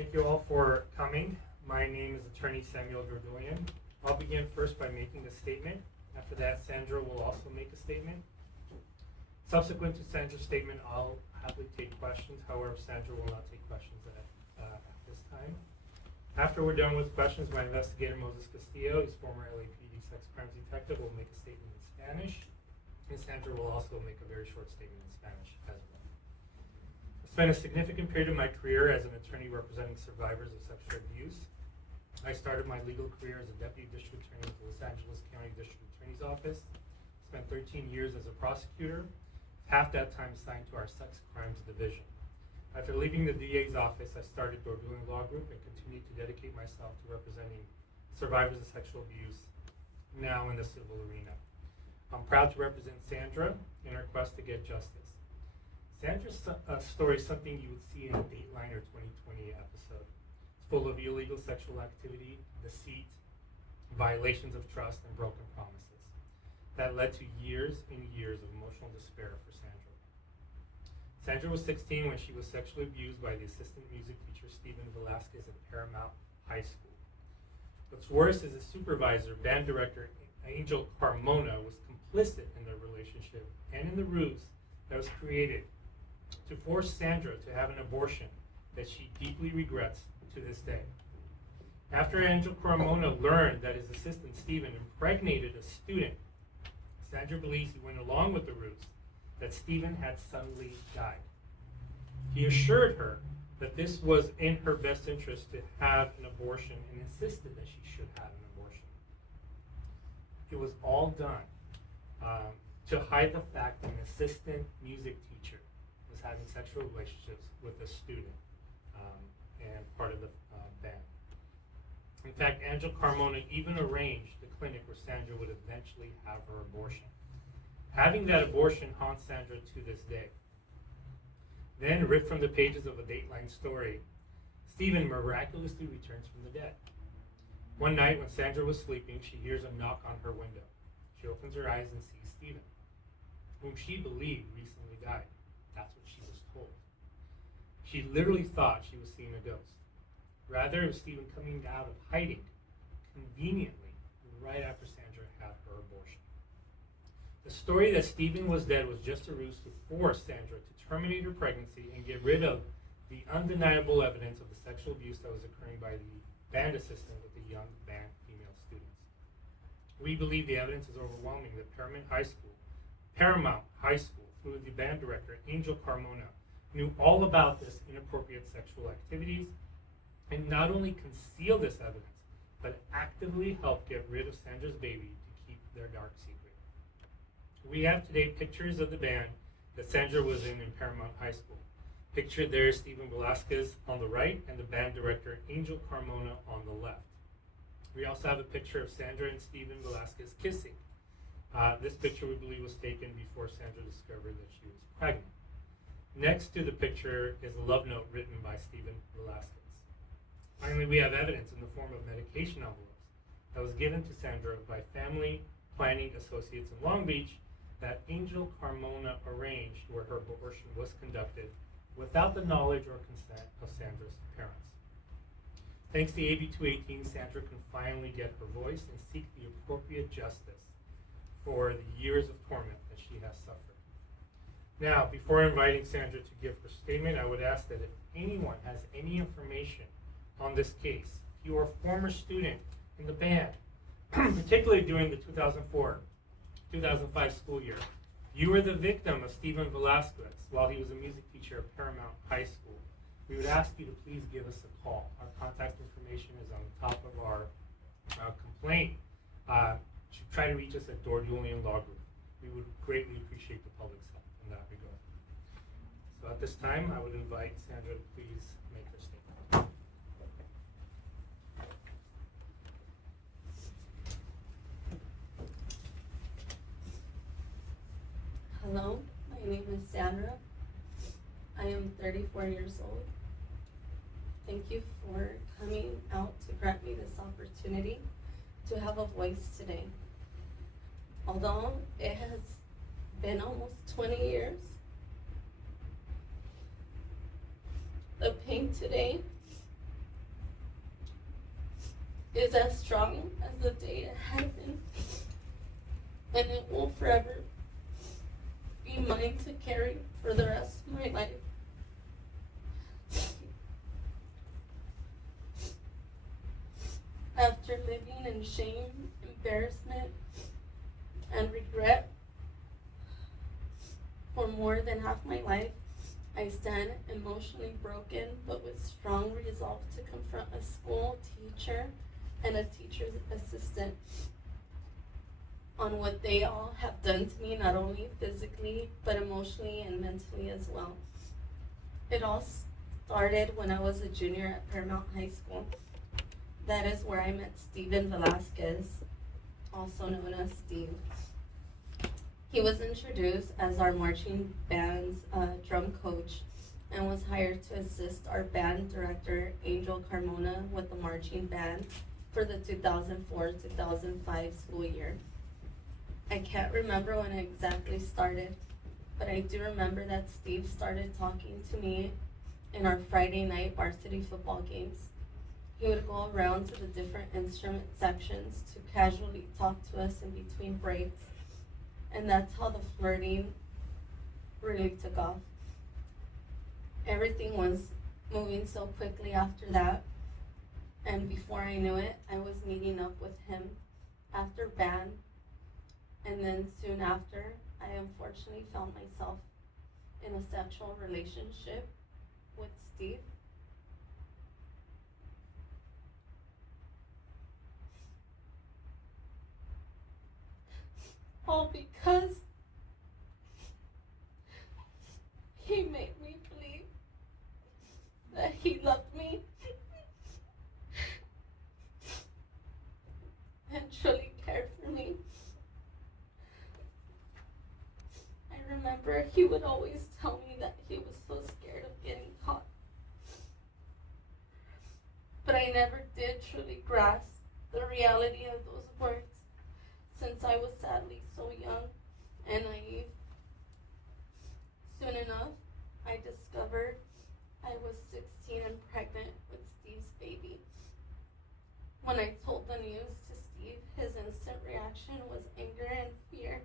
Thank you all for coming. My name is Attorney Samuel Dordulian. I'll begin first by making a statement. After that, Sandra will also make a statement. Subsequent to Sandra's statement, I'll happily take questions. However, Sandra will not take questions at this time. After we're done with questions, my investigator, Moses Castillo, his former LAPD sex crimes detective, will make a statement in Spanish. And Sandra will also make a very short statement in Spanish as well. I spent a significant period of my career as an attorney representing survivors of sexual abuse. I started my legal career as a deputy district attorney with the Los Angeles County District Attorney's Office. Spent 13 years as a prosecutor, half that time assigned to our sex crimes division. After leaving the DA's office, I started Dordulian Law Group and continued to dedicate myself to representing survivors of sexual abuse now in the civil arena. I'm proud to represent Sandra in her quest to get justice. Sandra's story is something you would see in a Dateline or 2020 episode. It's full of illegal sexual activity, deceit, violations of trust, and broken promises. That led to years and years of emotional despair for Sandra. Sandra was 16 when she was sexually abused by the assistant music teacher, Stephen Velasquez, at Paramount High School. What's worse is the supervisor, band director, Angel Carmona, was complicit in their relationship and in the ruse that was created to force Sandra to have an abortion that she deeply regrets to this day. After Angel Carmona learned that his assistant Stephen impregnated a student, Sandra believes he went along with the ruse, that Stephen had suddenly died. He assured her that this was in her best interest to have an abortion and insisted that she should have an abortion. It was all done to hide the fact that an assistant music teacher was having sexual relationships with a student and part of the band. In fact, Angel Carmona even arranged the clinic where Sandra would eventually have her abortion. Having that abortion haunts Sandra to this day. Then, ripped from the pages of a Dateline story, Stephen miraculously returns from the dead. One night when Sandra was sleeping, she hears a knock on her window. She opens her eyes and sees Stephen, whom she believed recently died. That's what she was told. She literally thought she was seeing a ghost. Rather, it was Stephen coming out of hiding, conveniently, right after Sandra had her abortion. The story that Stephen was dead was just a ruse to force Sandra to terminate her pregnancy and get rid of the undeniable evidence of the sexual abuse that was occurring by the band assistant with the young band female students. We believe the evidence is overwhelming that Paramount High School, through the band director, Angel Carmona, knew all about this inappropriate sexual activities and not only concealed this evidence, but actively helped get rid of Sandra's baby to keep their dark secret. We have today pictures of the band that Sandra was in Paramount High School. Pictured there is Stephen Velasquez on the right and the band director Angel Carmona on the left. We also have a picture of Sandra and Stephen Velasquez kissing. This picture we believe was taken before Sandra discovered that she was pregnant. Next to the picture is a love note written by Stephen Velasquez. Finally, we have evidence in the form of medication envelopes that was given to Sandra by family planning associates in Long Beach that Angel Carmona arranged where her abortion was conducted without the knowledge or consent of Sandra's parents. Thanks to AB 218, Sandra can finally get her voice and seek the appropriate justice for the years of torment that she has suffered. Now, before inviting Sandra to give her statement, I would ask that if anyone has any information on this case, if you are a former student in the band, particularly during the 2004-2005 school year, you were the victim of Stephen Velasquez while he was a music teacher at Paramount High School, we would ask you to please give us a call. Our contact information is on the top of our complaint. Try to reach us at Dordulian Law Group. We would greatly appreciate the public's help in that regard. So at this time, I would invite Sandra to please make her statement. Hello, my name is Sandra. I am 34 years old. Thank you for coming out to grant me this opportunity to have a voice today. Although it has been almost 20 years, the pain today is as strong as the day it had been, and it will forever be mine to carry for the rest of my life. After living in shame, embarrassment, and regret for more than half my life, I stand emotionally broken, but with strong resolve to confront a school teacher and a teacher's assistant on what they all have done to me, not only physically, but emotionally and mentally as well. It all started when I was a junior at Paramount High School. That is where I met Steven Velasquez, also known as Steve. He was introduced as our marching band's drum coach and was hired to assist our band director, Angel Carmona, with the marching band for the 2004-2005 school year. I can't remember when it exactly started, but I do remember that Steve started talking to me in our Friday night varsity football games. He would go around to the different instrument sections to casually talk to us in between breaks. And that's how the flirting really took off. Everything was moving so quickly after that. And before I knew it, I was meeting up with him after band. And then soon after, I unfortunately found myself in a sexual relationship with Steve. All because he made me believe that he loved me and truly cared for me. I remember he would always tell me that he was so scared of getting caught. But I never did truly grasp the reality of those words, since I was sadly so young and naive. Soon enough, I discovered I was 16 and pregnant with Steve's baby. When I told the news to Steve, his instant reaction was anger and fear.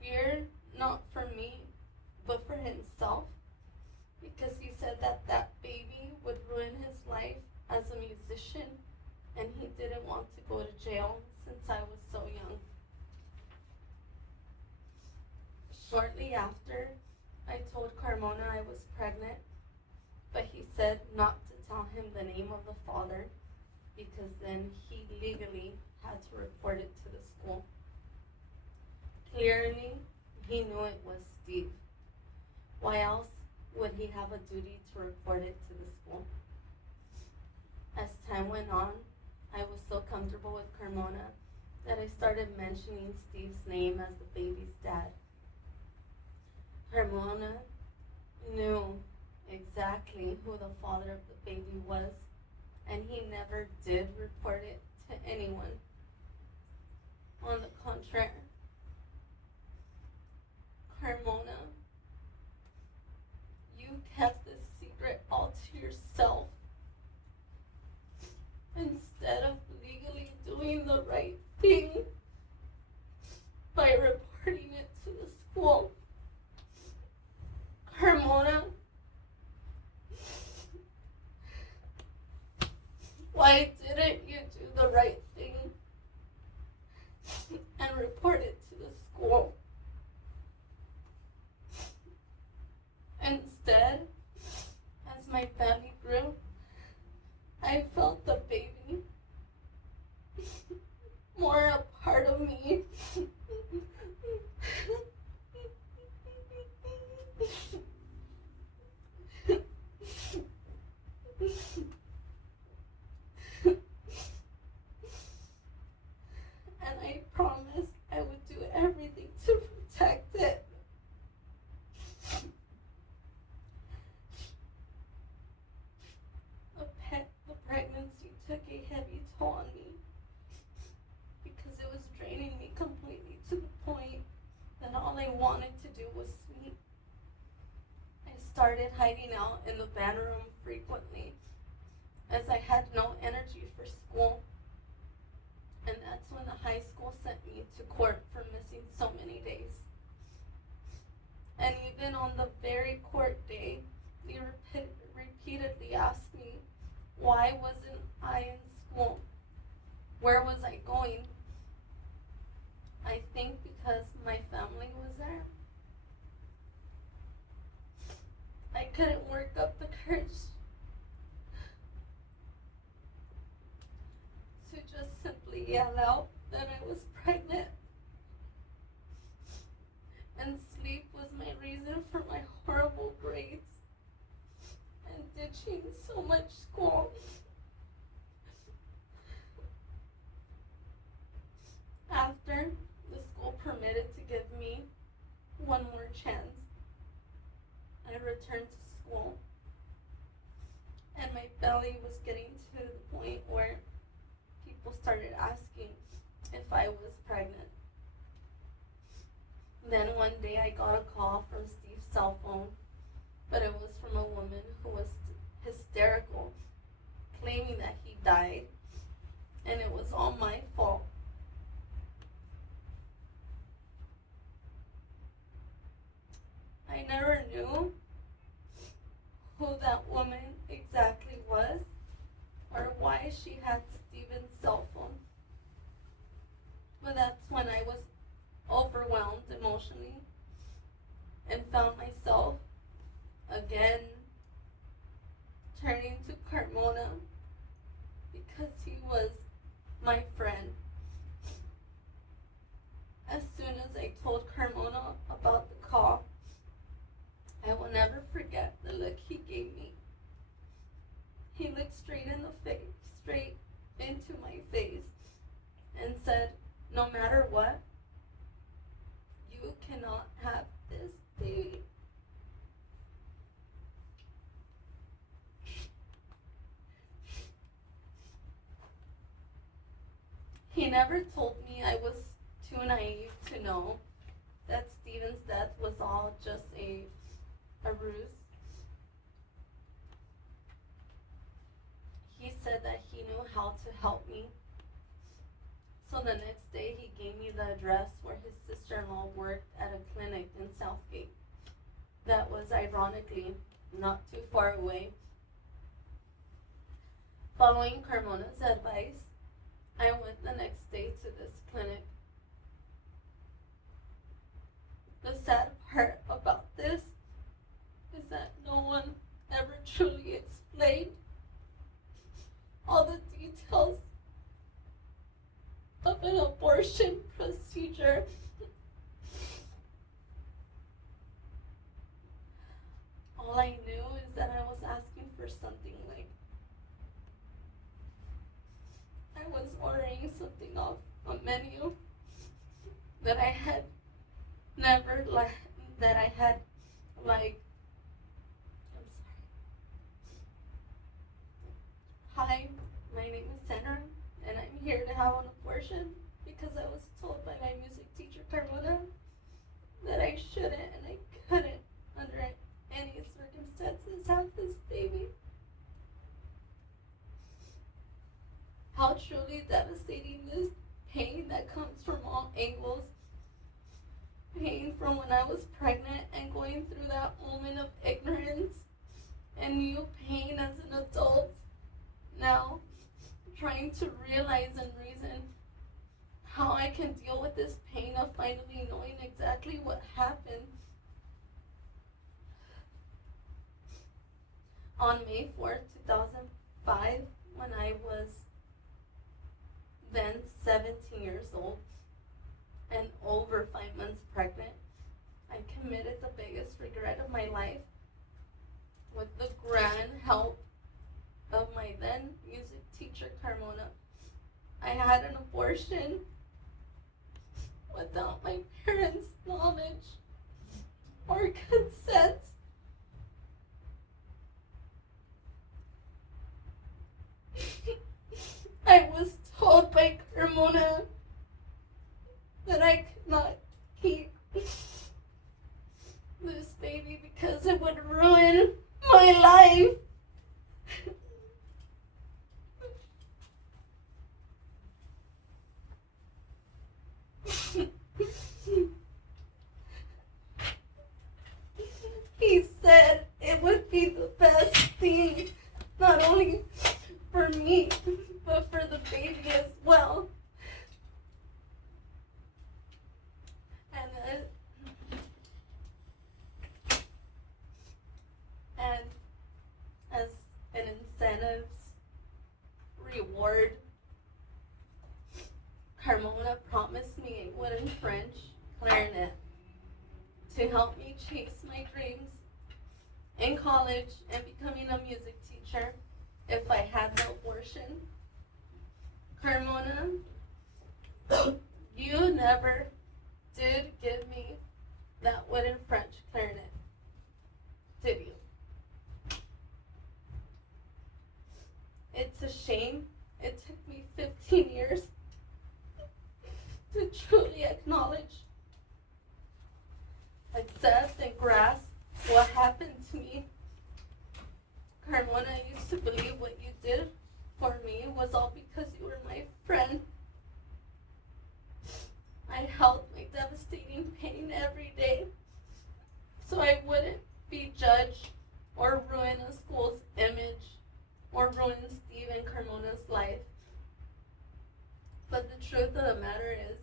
Fear not for me, but for himself, because he said that that baby would ruin his life as a musician, and he didn't want to go to jail since I was so young. Shortly after, I told Carmona I was pregnant, but he said not to tell him the name of the father, because then he legally had to report it to the school. Clearly, he knew it was Steve. Why else would he have a duty to report it to the school? As time went on, I was so comfortable with Carmona that I started mentioning Steve's name as the baby's dad. Carmona knew exactly who the father of the baby was, and he never did report it to anyone. On the contrary, Carmona, you kept this secret all to yourself instead of legally doing the right thing by reporting it to the school. Carmona, why didn't you do the right thing and report it to the school? Instead, as my family grew, I felt the baby more a part of me. And I promised I would do everything to protect it. The pregnancy took a heavy toll on me because it was draining me completely to the point that all I wanted to do was sleep. I started hiding out in the band room frequently as I had no energy for even on the very court day, they repeatedly asked me, why wasn't I in school? Where was I going? I think because my family was there. I couldn't work up the courage to just simply yell out that I was pregnant. And sleep was my reason for my horrible grades and ditching so much school. After, the school permitted to give me one more chance, I returned to school, and my belly was getting to the point where people started asking if I was pregnant. Then one day I got a call from Steve's cell phone, but it was from a woman who was hysterical, claiming that he died, and it was all my fault. I never knew who that woman exactly was or why she had Steven's cell phone. But that's when I was overwhelmed emotionally and found myself again turning to Carmona because he was my friend. As soon as I told Carmona about the call, I will never forget the look he gave me. He looked straight into my face and said, no matter what, you cannot have this baby. He never told me I was too naive to know that Steven's death was all just a ruse. He said that he knew how to help me. So the next day he gave me the address where his sister-in-law worked at a clinic in Southgate. That was ironically not too far away. Following Carmona's advice, I went the next day to this clinic. The sad part about this is that no one ever truly explained all the details of an abortion procedure. All I knew is that I was asking for something like, I was ordering something off a menu that I had never that I had I'm sorry. Hi, my name is Sandra, and I'm here to have an abortion because I was told by my music teacher, Carmona, that I shouldn't and I couldn't, under any circumstances, have this baby. How truly devastating this pain that comes from all angles. Pain from when I was pregnant and going through that moment of ignorance, and new pain as an adult. Now, trying to realize and reason how I can deal with this pain of finally knowing exactly what happened. On May 4th, 2005, when I was then 17 years old and over 5 months pregnant, I committed the biggest regret of my life with the grand help of my then music teacher, Carmona. I had an abortion without my parents' knowledge or consent. I was told by Carmona that I could not keep this baby because it would ruin my life. not only for me, but for the baby as well. And as an incentive reward, Carmona promised me a wooden French clarinet to help me chase my dreams in college and becoming a music teacher if I had the abortion. Carmona, you never did give me that wooden French clarinet, did you? It's a shame it took me 15 years to truly acknowledge, accept, and grasp what happened to me. Carmona, I used to believe what you did for me was all because you were my friend. I held my devastating pain every day so I wouldn't be judged or ruin a school's image or ruin Steve and Carmona's life. But the truth of the matter is,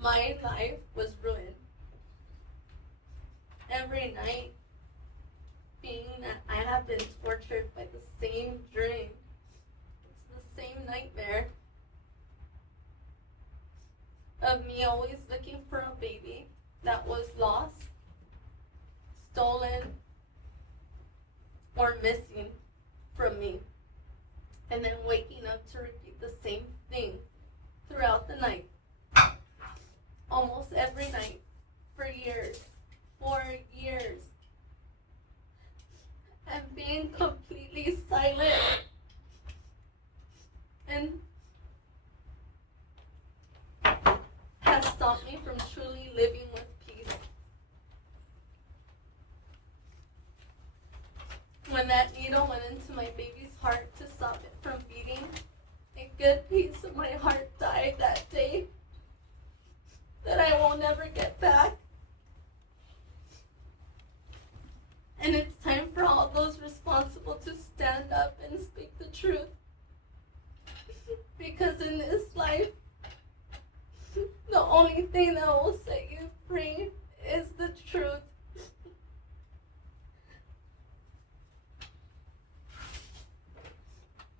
my life was ruined. Every night, being that I have been tortured by the same dream, it's the same nightmare of me always looking for a baby that was lost, stolen, or missing from me, and then waking up to repeat the same thing throughout the night, almost every night, for years, 4 years, and being completely silent, and has stopped me from truly living with peace. When that needle went into my baby's heart to stop it from beating, a good piece of my heart died that day that I will never get back. And it's time for all those responsible to stand up and speak the truth. Because in this life, the only thing that will set you free is the truth.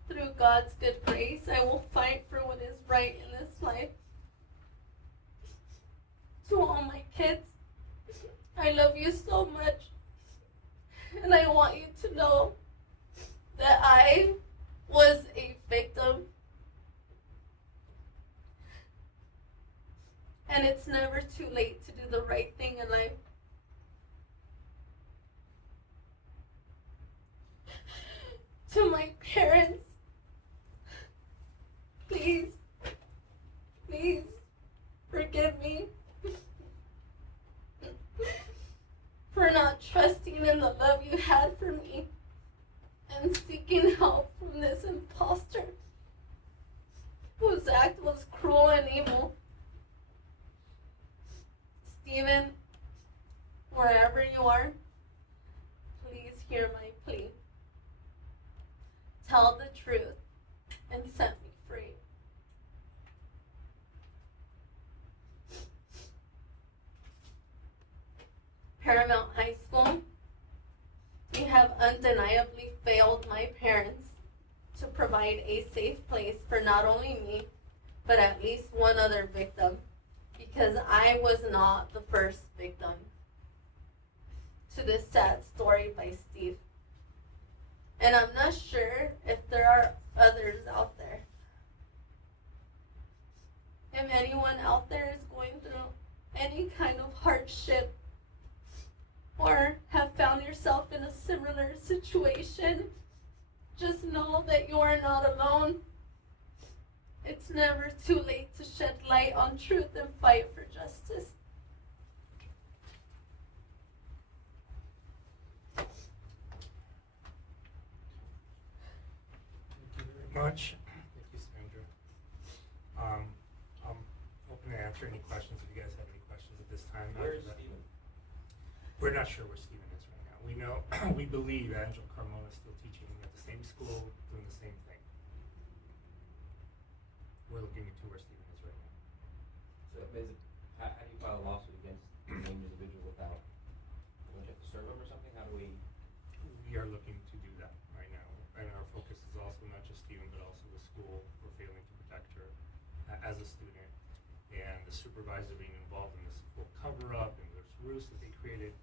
Through God's good grace, I will fight for what is right in this life. To all my kids, I love you so much. And I want you to know that I was a victim. And it's never too late to do the right thing in life. To my parents, please, please forgive me for not trusting in the love you had for me and seeking help from this imposter whose act was cruel and evil. Stephen, wherever you are, please hear my plea. Tell the truth and set me free. Paramount High School, we have undeniably failed my parents to provide a safe place for not only me, but at least one other victim, because I was not the first victim to this sad story by Steve. And I'm not sure if there are others out there. If anyone out there is going through any kind of hardship or have found yourself in a similar situation, just know that you are not alone. It's never too late to shed light on truth and fight for justice. Thank you very much. Thank you, Sandra. I'm open to answer any questions if you guys have any questions at this time. Where's Stephen? We're not sure where Stephen is right now. We know, we believe Angela Carmona is still teaching at the supervisor being involved in this full cover-up and this ruse that they created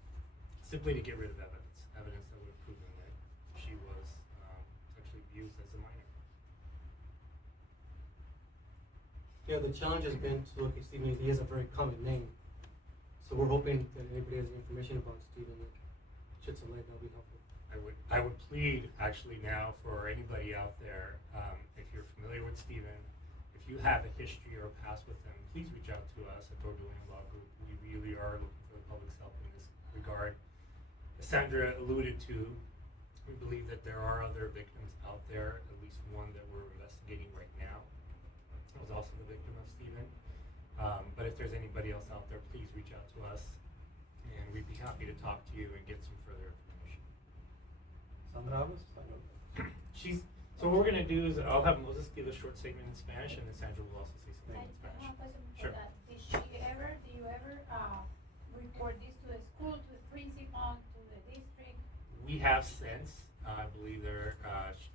simply to get rid of evidence that would have proven that she was sexually abused as a minor. Yeah, the challenge has been to look at Stephen. He has a very common name. So we're hoping that anybody has any information about Stephen that shed some light, that would be helpful. I would plead actually now for anybody out there, if you're familiar with Stephen, if you have a history or a past with him, please reach out to us at Dordulian Law Group. We really are looking for the public's help in this regard. As Sandra alluded to, we believe that there are other victims out there, at least one that we're investigating right now. That was also the victim of Stephen. But if there's anybody else out there, please reach out to us, and we'd be happy to talk to you and get some further information. Sandra, So what we're going to do is I'll have Moses give a short statement in Spanish, and then Sandra will also say something in I Spanish. have a question for Sure. that. Do you ever report this to the school, to the principal, to the district? We have since, I believe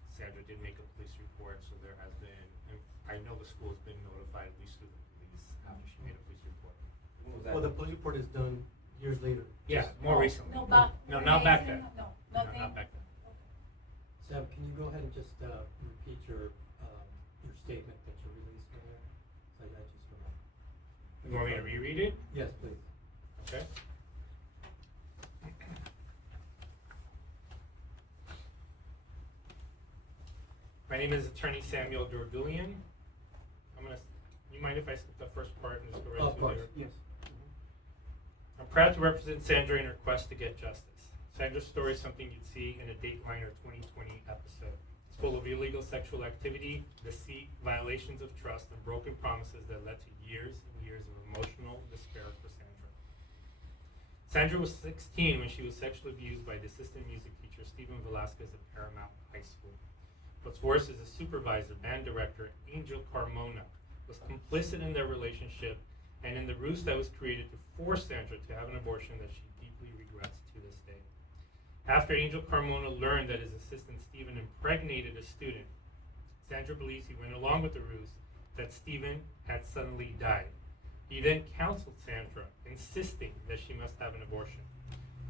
Sandra did make a police report, so there has been, and I know the school has been notified at least through the police after she made a police report. Well, the police report is done years later. Yeah, more recently. No, back. No, not back then. No, No, nothing. not back then. Sam, can you go ahead and just repeat your statement that you released earlier? So I just remember. You want me to reread it? Yes, please. Okay. My name is Attorney Samuel Dordulian. You mind if I skip the first part and just go right to Of course, the... yes. I'm proud to represent Sandra in her quest to get justice. Sandra's story is something you'd see in a Dateliner 2020 episode. It's full of illegal sexual activity, deceit, violations of trust, and broken promises that led to years and years of emotional despair for Sandra. Sandra was 16 when she was sexually abused by the assistant music teacher Stephen Velasquez at Paramount High School. What's worse is the supervisor, band director Angel Carmona, was complicit in their relationship and in the ruse that was created to force Sandra to have an abortion that she deeply regrets to this day. After Angel Carmona learned that his assistant Stephen impregnated a student, Sandra believes he went along with the ruse that Stephen had suddenly died. He then counseled Sandra, insisting that she must have an abortion.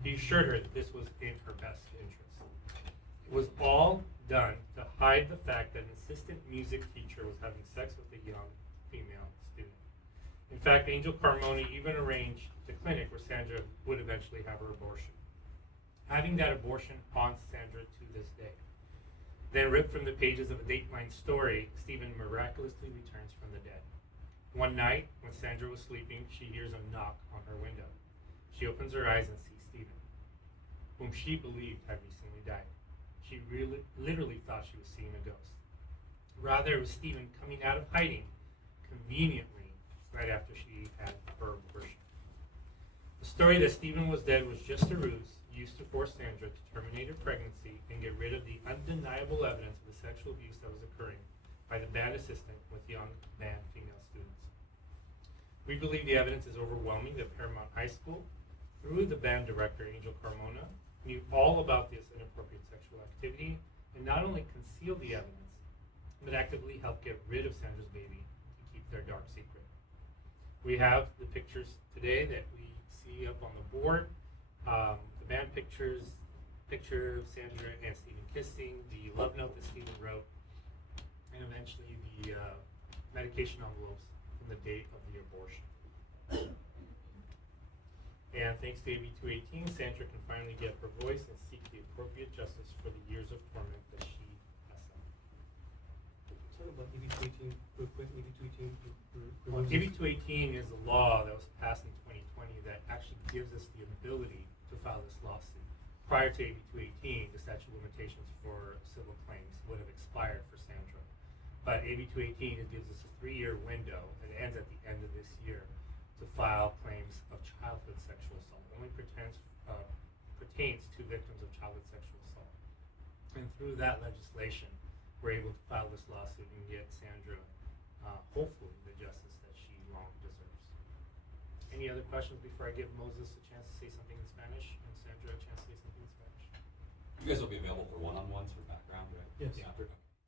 He assured her that this was in her best interest. It was all done to hide the fact that an assistant music teacher was having sex with a young female student. In fact, Angel Carmona even arranged the clinic where Sandra would eventually have her abortion. Having that abortion haunts Sandra to this day. Then, ripped from the pages of a Dateline story, Stephen miraculously returns from the dead. One night, when Sandra was sleeping, she hears a knock on her window. She opens her eyes and sees Stephen, whom she believed had recently died. She literally thought she was seeing a ghost. Rather, it was Stephen coming out of hiding, conveniently, right after she had her abortion. The story that Stephen was dead was just a ruse used to force Sandra to terminate her pregnancy and get rid of the undeniable evidence of the sexual abuse that was occurring by the band assistant with young band female students. We believe the evidence is overwhelming that Paramount High School, through the band director Angel Carmona, knew all about this inappropriate sexual activity and not only concealed the evidence, but actively helped get rid of Sandra's baby to keep their dark secret. We have the pictures today that we see up on the board. The band picture of Sandra and Stephen kissing, the love note that Stephen wrote, and eventually the medication envelopes from the date of the abortion. And thanks to AB 218, Sandra can finally get her voice and seek the appropriate justice for the years of torment that she has suffered. Talk about AB 218 real quick. AB 218. Well, AB 218 is a law that was passed in 2020 that actually gives us the ability to file this lawsuit. Prior to AB 218, the statute of limitations for civil claims would have expired for Sandra. But AB 218, it gives us a 3-year window, and it ends at the end of this year, to file claims of childhood sexual assault. It only pertains to victims of childhood sexual assault. And through that legislation, we're able to file this lawsuit and get Sandra, hopefully, the justice that she long deserves. Any other questions before I give Moses a chance to say something in Spanish and Sandra a chance to say something in Spanish? You guys will be available for one-on-ones for background, right? Yes. After?